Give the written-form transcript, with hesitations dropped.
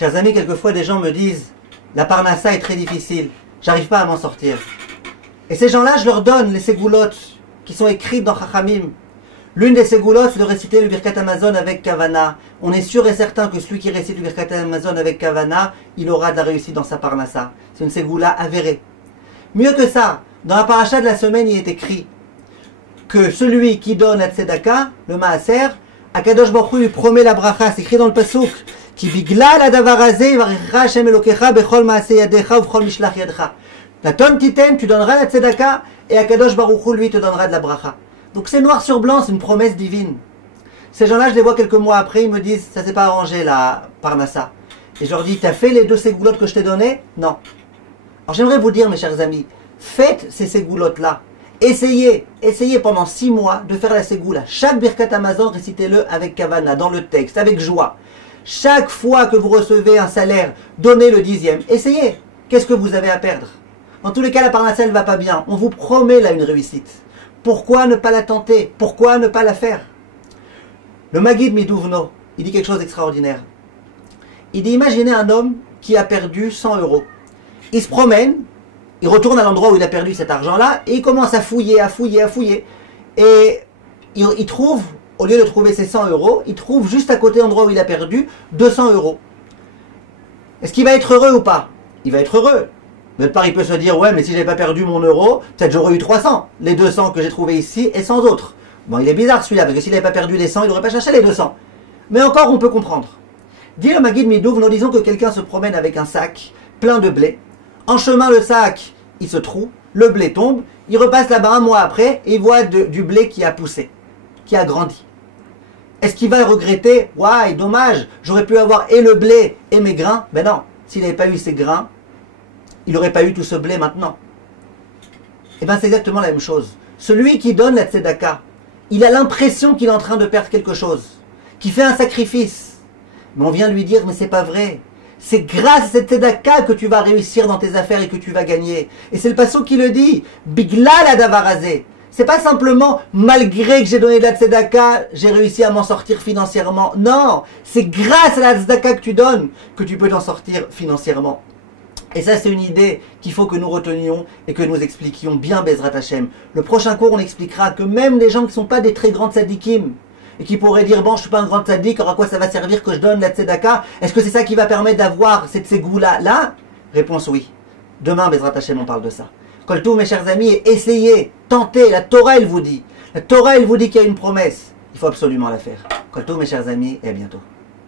Chers amis, quelquefois des gens me disent la parnassa est très difficile, j'arrive pas à m'en sortir. Et ces gens-là, je leur donne les ségoulottes qui sont écrites dans Chachamim. L'une des ségoulottes, c'est de réciter le Birkat Hamazon avec Kavana. On est sûr et certain que celui qui récite le Birkat Hamazon avec Kavana, il aura de la réussite dans sa parnassa. C'est une ségoula avérée. Mieux que ça, dans la paracha de la semaine, il est écrit que celui qui donne la tzedaka, le maaser, Akadosh Baruch Hu lui promet la bracha. C'est écrit dans le pasuk qui biglal adavar hazeh yvarechecha Hashem Elokecha bechol maaseh yadecha uvechol mishlach yadcha. La tonne titen, tu donneras la tzedaka et Akadosh Baruch Hu lui te donnera de la bracha. Donc c'est noir sur blanc, c'est une promesse divine. Ces gens-là, je les vois quelques mois après, ils me disent ça s'est pas arrangé la parnassa. Et je leur dis t'as fait les 2 ségoulottes que je t'ai données? Non. Alors j'aimerais vous dire mes chers amis, faites ces ségoulottes-là. Essayez pendant 6 mois de faire la ségoula. Chaque Birkat Hamazon, récitez-le avec Kavana, dans le texte, avec joie. Chaque fois que vous recevez un salaire, donnez le 10e. Essayez. Qu'est-ce que vous avez à perdre? Dans tous les cas, la parnassa ne va pas bien. On vous promet là une réussite. Pourquoi ne pas la tenter? Pourquoi ne pas la faire? Le Maguid Midouvno, il dit quelque chose d'extraordinaire. Il dit, imaginez un homme qui a perdu 100 euros. Il se promène, il retourne à l'endroit où il a perdu cet argent-là, et il commence à fouiller. Et il trouve, au lieu de trouver ses 100 euros, il trouve juste à côté de l'endroit où il a perdu 200 euros. Est-ce qu'il va être heureux ou pas? Il va être heureux. De part, il peut se dire, ouais, mais si j'avais pas perdu mon euro, peut-être j'aurais eu 300. Les 200 que j'ai trouvés ici et 100 autres. Bon, il est bizarre celui-là, parce que s'il n'avait pas perdu les 100, il n'aurait pas cherché les 200. Mais encore, on peut comprendre. Dit le Maguid Midouv, nous disons que quelqu'un se promène avec un sac plein de blé. En chemin, le sac, il se trouve, le blé tombe, il repasse là-bas un mois après, et il voit du blé qui a poussé, qui a grandi. Est-ce qu'il va regretter? Ouais, dommage, j'aurais pu avoir et le blé et mes grains. Ben non, s'il n'avait pas eu ces grains, il n'aurait pas eu tout ce blé maintenant. Et bien c'est exactement la même chose. Celui qui donne la tzedaka, il a l'impression qu'il est en train de perdre quelque chose, qu'il fait un sacrifice. Mais on vient lui dire, mais c'est pas vrai. C'est grâce à cette tzedaka que tu vas réussir dans tes affaires et que tu vas gagner. Et c'est le pasuk qui le dit. Biglal adavar hazeh. C'est pas simplement malgré que j'ai donné de la tzedaka, j'ai réussi à m'en sortir financièrement. Non, c'est grâce à la tzedaka que tu donnes que tu peux t'en sortir financièrement. Et ça, c'est une idée qu'il faut que nous retenions et que nous expliquions bien Bezrat Hashem. Le prochain cours, on expliquera que même les gens qui ne sont pas des très grands tzadikim et qui pourraient dire, bon, je ne suis pas un grand tzadik, alors à quoi ça va servir que je donne la tzedaka? Est-ce que c'est ça qui va permettre d'avoir cette ségoula-là? Réponse oui. Demain, Bezrat Hashem, on parle de ça. Koltou, mes chers amis, essayez, tentez. La Torah, elle vous dit. La Torah, elle vous dit qu'il y a une promesse. Il faut absolument la faire. Koltou, mes chers amis, et à bientôt.